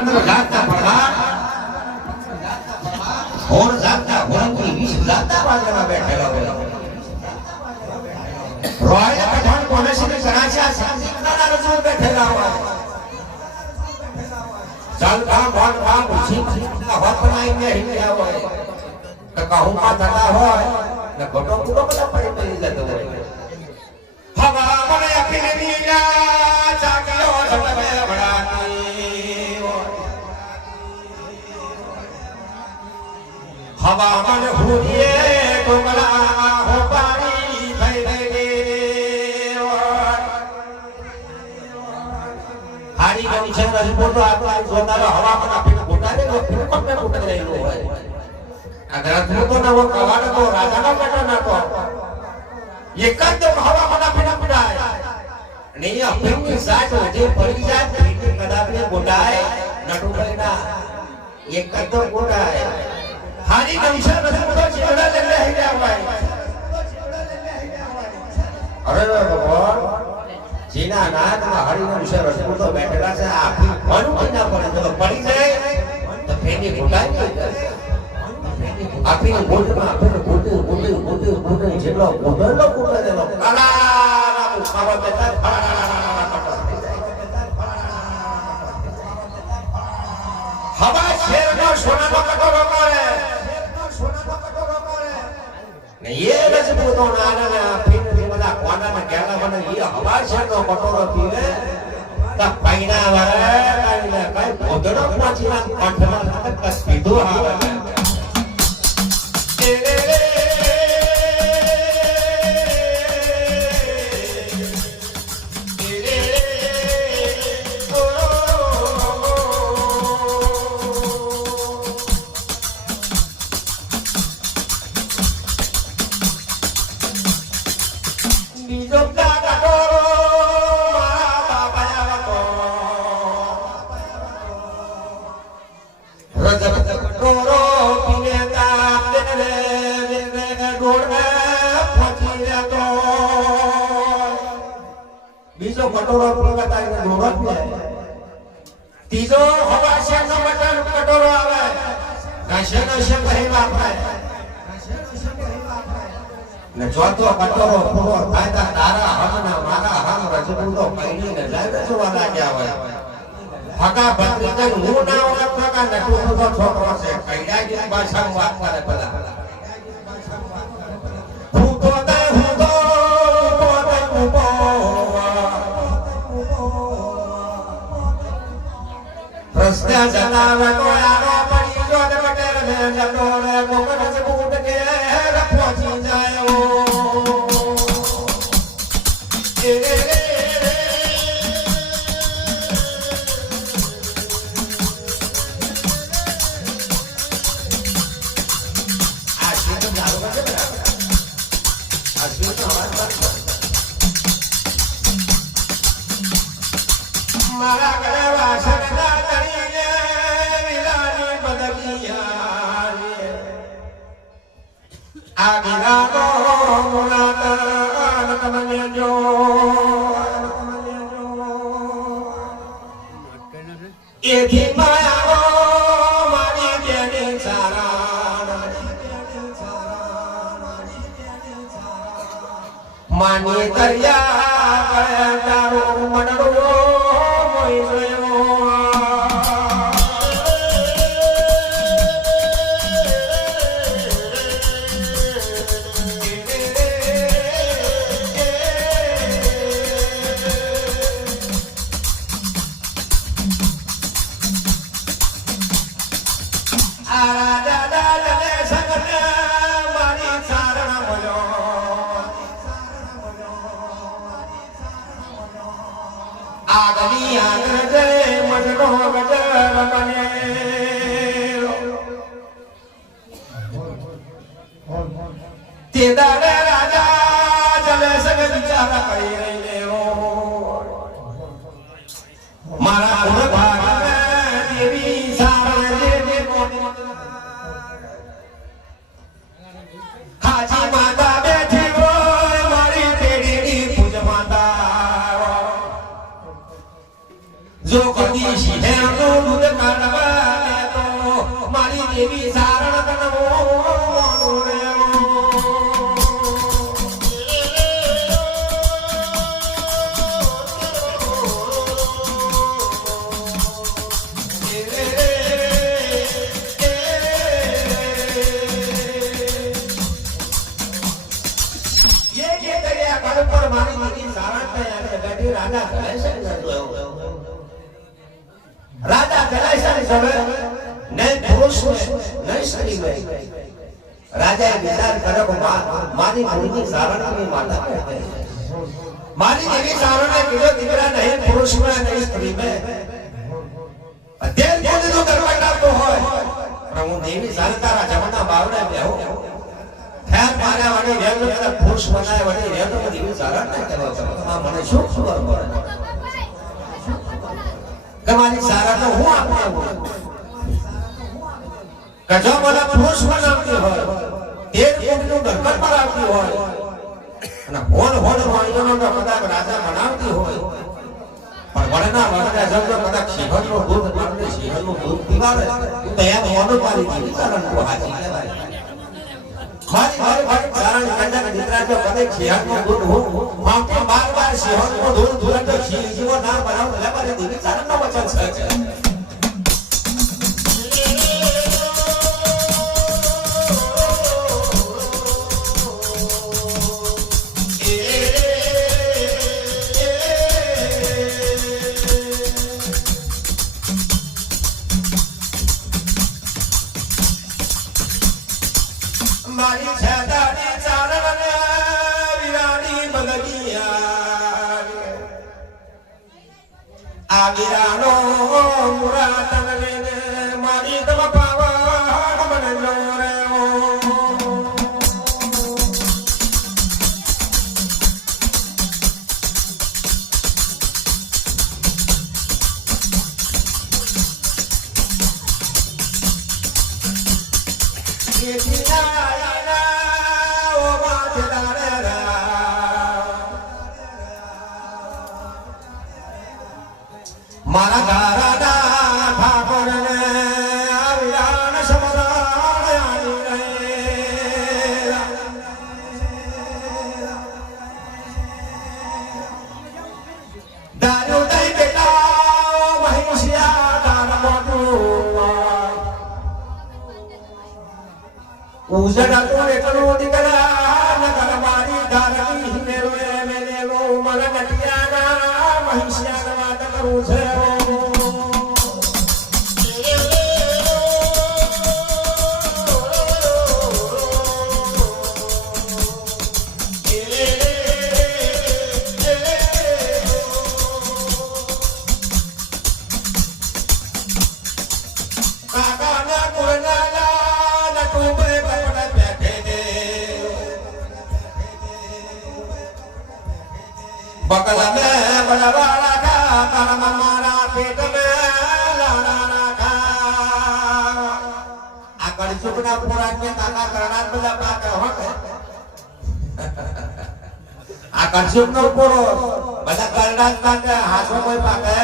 पंद्रह जाता प्रधान और जाता होंगी 20 जाता बाजना बैठेला હોય રોયલ પઠાણ કોને સુધી કરાચી સંગીતના રજૂ બેઠેલા હોય ચાલ કા બોલ કા ઉછી હોત બનાઈ મે હિલ્યા હોય તો કહું કા થતા હોય ને ગોટો ગોટો બધા પડી જતો હોય હવા મને અપીને બીજા ચાકલો સબે બડાતી હવા મને ભૂલીએ કોકલા હો પાણી થઈ ગઈ હારી ગઈ છે રજપૂતો આપણા જોતારો હવા મને અપીને બોટાડે નો ફિરકોટ મે બોટાડે રહેલો હોય અગર રજપૂતો ના વો કવાડ તો રાજા નો બેટો ના તો એકદમ હવા મને અપીને બોટાડે नहीं अपनी साथ मुझे पड़ी जाए कदापि बोटाए नटुबैना एक कदम बोटाए हारी नमशा रसमतो चेहरा ले ले है क्या भाई अरे भगवान जीना नाथ में हारी नमशा रसमतो बैठेला से आपकी मन ना पड़े तो पड़ी जाए तो फेंकी बोटाए आपकी बोट में आपने बोट जेटलो बोटलो बोटा देलो काला मुखावा बेटा हवा शेर नो सोना नो कटोरो करे ने ये रजपूतो नाना फिर जीवना कोना में केला बने ये हवा शेर नो कटोरो पीवे ता पैना वाला काई बोदड़ो पाचीना कंठमा तक सीधो आवे बीजो कटोरो पीवता है ढोरत में तीजो हवा से न मटन कटोरो आवे नशे नशे कहीं बाप है न चौथो कटोरो पूरो थायता तारा हम न मारा हम रजपूतो कहीं न जाए तो वाला क्या होय हका भत्रीजन हूं ना ओळखता का नटुबुतो छोकरो से कईडा की भाषा में बात करे पड़ा भूतो दे भूतो रस्ते जनावे कोयारो पड़ी जोड़ बटेर में जटोरे मोकर से बूट के रखोची जाए ओ मारा करे वासना करीले विलानी बदलिया आगिरानो मुनाता नकमने जो एथी माया मारी देने सारा मानी दरिया तारो मनरो आगली आगर जय मजनो गजर बने तेदारे राजा जले सगे विचार करी रही हो मारा भाग में देवी सारे जे રાજા કહેવાય છે રાજા કહેવાય છે સવે નહીં પુરુષ નહીં સ્ત્રી રાજા વિચાર કરે કે મારી ભૂમિની સારણની માતા કહે મારી દેવી સારણે કીધો દીકરા નહીં પુરુષ में नहीं स्त्री में અત્યારે કોઈ તો કરવા લાગતો હોય પણ હું દેવી સારતારા જમણા બાવડા બેહો ઠેર મારા વડે રેવ ને પુરુષ બનાય વડે રેવ તો દેવી સારણ ના કરવા તો મને શું ખબર પડે કે મારી સારણ હું આપને કજો મને પુરુષ બનાવતી હોય તેર કોટીનું ગરગર પર આવતી હોય અને હોડ વાણીઓનો તો કદાચ રાજા બનાવતી હોય પણ વડના વડના જમનો કદાચ સિંહણનું દૂધ માંગે સિંહણનું દૂધ પીવાવે તો એમ હોનો પાડી દીધી કારણ તો હાજી કહેવાય મારી કારણ કંડા દીકરા જો કદાચ સિંહણનું દૂધ હું માંગે બાર સિંહણનું દૂધ દૂધ તો સિંહ જીવો ના બનાવ લે મારી દીકરી ચારણનો વચન છે મારી છેડાની ચારણને વિરાણી બગડિયા આ વિરાણો મુરાતન લેને મારી તમ પાવા મને લો રે મારા ગારાના ઠાકોરને વિરાણ સમરણ આવી રહે દારૂ દઈ બેટા મહિષિયા દાન મોટું ઉજડ હતું એટલું દીકરા નગર મારી ધારણી હિમેલો મેલેલો મન નટિયાના મહિષિયા વાત કરું છે बकला में बलवा रखा कर्म मारा पेट में लाड़ा रखा आकड़ चुपना पूरा के ताका करना बजा पाके होके आकड़ चुपनो पूरो बजा करना पाके हाथो कोई पाके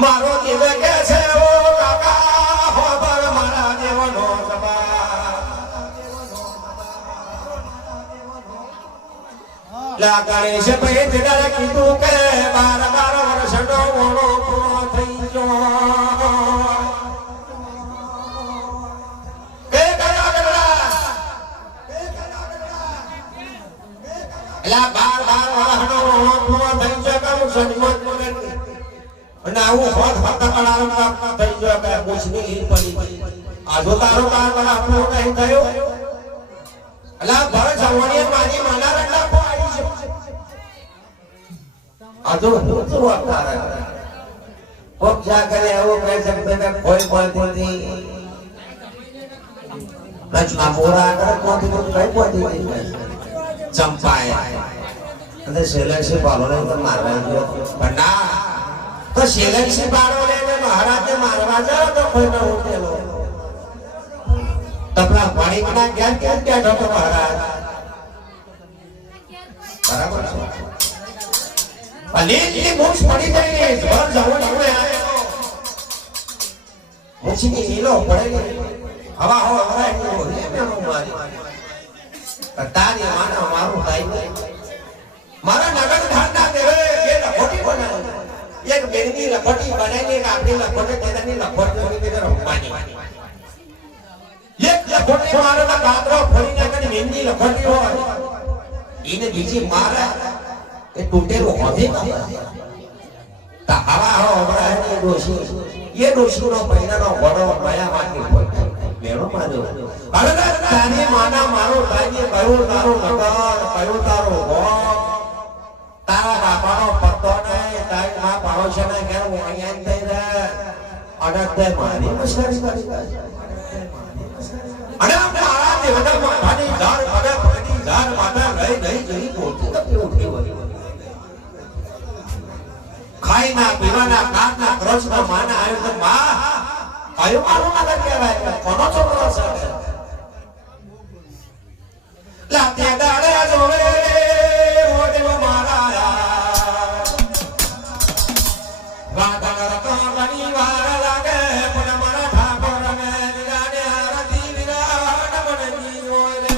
मारो जीवे कैसे हो काका हो पर मारा देवनो सबा ला गणेश पे जगड़ कीधुं के 12 વર્ષનો ઓણો પૂરો થઈ ગયો કે કયા ગરડા લા 12 વર્ષનો ઓણો પૂરો થઈ ગયો કે સજમત મને અને આવું હોત હોત કળારમ થઈ ગયો કે પૂછની પડી આ જો તારો કામ મને પૂરો નહીં થયો અલા ભર સવણીએ મારી માના રંડા आजो तो आता है पग जा करे वो कह सकते हैं कोई बोलती नहीं रचना मोरा कर कोई बोलती नहीं चंपाए अंदर शेलन से बालों ने तो मारवा दिया बना तो शेलन से बालों ने महाराज ने मारवा जाओ तो कोई ना उठे लो तबला पानी बना क्या क्या क्या तो महाराज बराबर अलीली मोक्ष पड़ी जाएगी जोर जाओ जाओ आए मोक्ष की नीलो पड़ेगी हवा हो हवा नहीं हो रही है मैं मारी तारी माना मारू ताई मारा नगर धान ना देवे ये लखोटी बना एक बेनी लखोटी बनाने का अपनी लखोटे तेनी लखोटी होने के रंग पानी एक लखोटी मारा का गात्रो फोड़ी તમને મેંદી લખતી હોય એને બીજી મારે એ તૂટેલું હોધી તા હવા હો હમણાં એ ડોશી નો પહેલાનો વડો માયા માંથી મેળો માજો અરે તારી માના મારો તારી કયો તારો નગર કયો તારો ગોમ તારા બાપાનો પત્તો નહીં તારી માં પાડોશે ને ઘેર હું અહીંયા થઈ રે અડક મારી મસ્કરી કરી અને મારા દેવતા માથાની ઝાડ પડે પગની ઝાડ માથા રહી ગઈ જઈ પોતે તપી ઉઠી હોય ખાઈના પીવાના કાકના ક્રોશના માના આયોજન માં કયો મારો નગર કહેવાય કોનો છોકરો છે લાતે દાડે જોવે મોઢો મારા વાદળ રતની વાર લાગે પણ મારા ઠાકોર ને વિરાને આરતી વિરાટ મનની હોય રે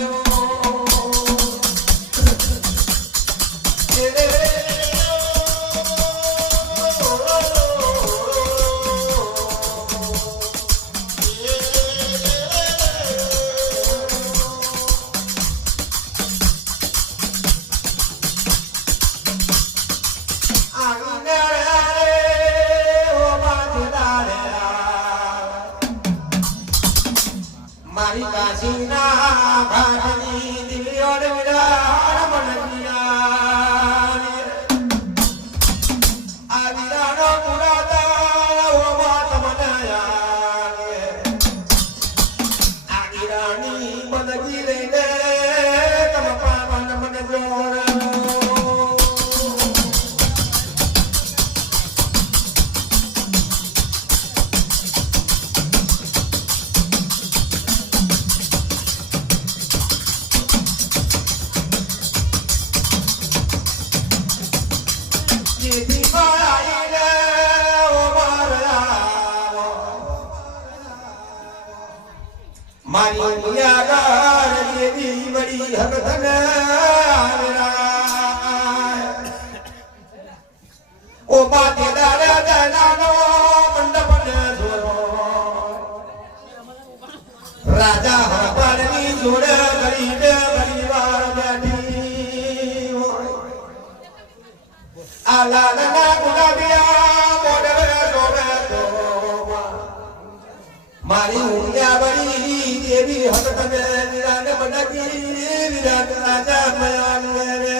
મારી કાશીના ઘાટની દિવ્યો વિરાટ મનની આ વિરાનો પુરાતા ઓ માત મનાયા આ વિરાની મનજી લઈને તમ પાવન મન જોર મારી મુયાગાર દેવી વડી હકધન ઓ બાતે દાડા દાડાનો મંડપ જોરો રાજા હરપાળની જોડે ગરીબ પરિવાર બેઠી આ લાલના ગુલાબિયા મોડવે જોવે તો મારી ઉમિયાવરી દેવી હકતને વિરાટ મડકી વિરાટ રાજા મયાન રે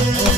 છે